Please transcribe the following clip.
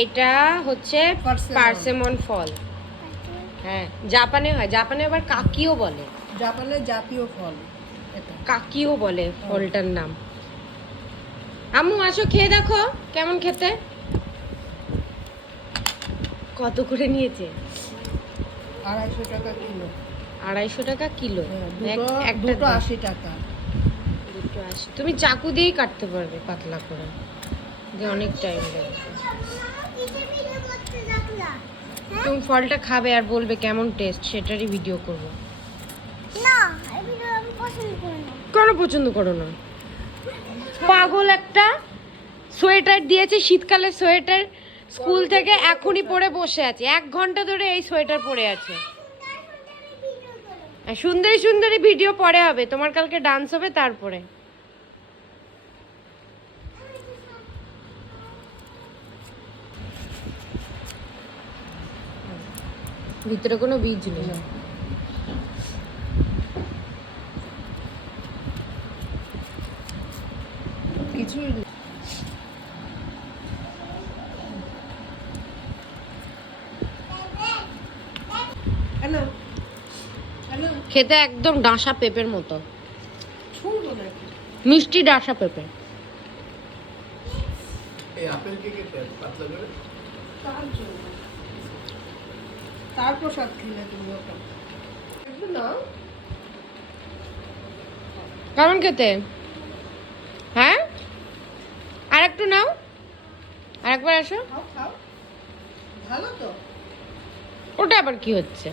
এটা হচ্ছে পার্সেমন ফল। হ্যাঁ, জাপানে হয়। জাপানে আবার কাকিও বলে। জাপানে জাতীয় ফল এটা। কাকিও বলে ফলটার নাম। আম্মু আসো, খেয়ে দেখো কেমন খেতে। কত করে নিয়েছে? 250 টাকা কিলো। 250 টাকা কিলো। দুটো 80 টাকা। দুটো 80। তুমি চাকু দিয়েই কাটতে পারবে পাতলা করে, যে অনেক টাইম লাগবে। তুমি ফলটা খাবে আর বলবে কেমন টেস্ট, সেটারই ভিডিও করব। না, এই ভিডিও আমি পছন্দ করি না। কেন পছন্দ করো না? পাগল একটা। সোয়েটার দিয়েছে, শীতকালের সোয়েটার, স্কুল থেকে এখনই পরে বসে আছে। 1 ঘন্টা ধরে এই সোয়েটার পরে আছে। সুন্দরী সুন্দরী ভিডিও পরে হবে, তোমার কালকে ডান্স হবে তারপরে। ভিতরে কোনো বীজ নেই। কিছুই নেই। হ্যালো হ্যালো, খেতে একদম ডাঁসা পেঁপের মতো, ছুঁড়বো নাকি? মিষ্টি ডাঁসা পেঁপে। এই আপেল কে কেটে পাতলা করে তার জন্য। তার প্রসাদ খেলে তুমি ওটা একটু নাও। কেমন খেতে? হ্যাঁ, আর একটু নাও, আর একবার আসো। খাও খাও, ভালো তো। ওটা আবার কি হচ্ছে?